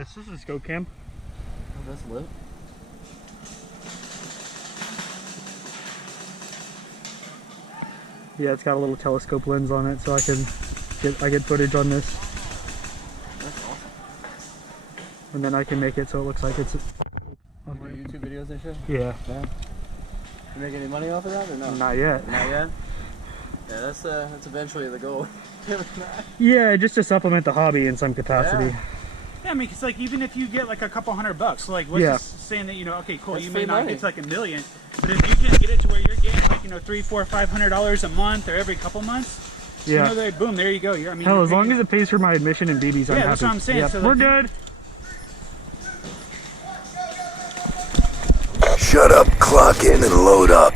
this. This is a scope cam. Oh, that's lit. Yeah, it's got a little telescope lens on it, so I get footage on this. That's awesome. And then I can make it so it looks like it's On your YouTube videos and shit? Yeah. Yeah. You make any money off of that or no? Not yet. Not yet? Yeah, that's eventually the goal. Yeah, just to supplement the hobby in some capacity. Yeah, I mean, it's like even if you get like a couple $100, like what's this saying that, you know, okay, cool, That's you may free not money. get to like $1 million, but if you can get it to where you're getting like, you know, $300, $400, $500 a month or every couple months, Yeah. you know, boom, there you go. I mean, Hell, as long as it pays for my admission and BB's, I'm happy. Yeah, that's what I'm saying. Yep. So, We're like, good. Shut up, clock in, and load up.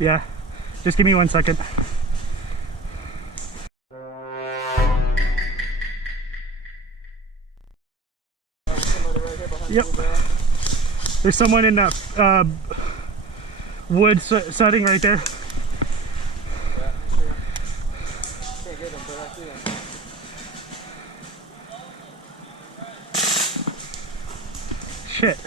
Yeah. Just give me 1 second. Yep. There's someone in that wood setting right there. Yeah, sure. Can't get them, but I see them. Shit.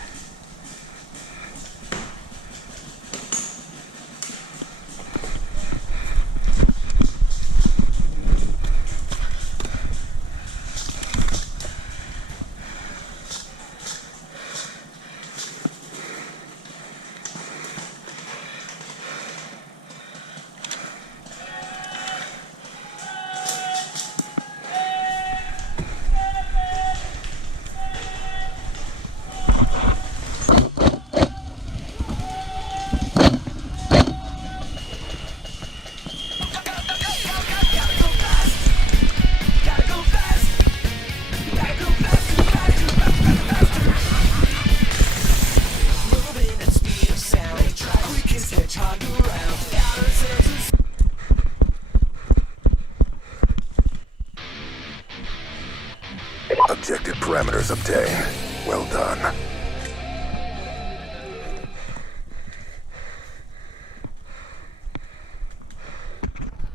Objective parameters obtained. Well done.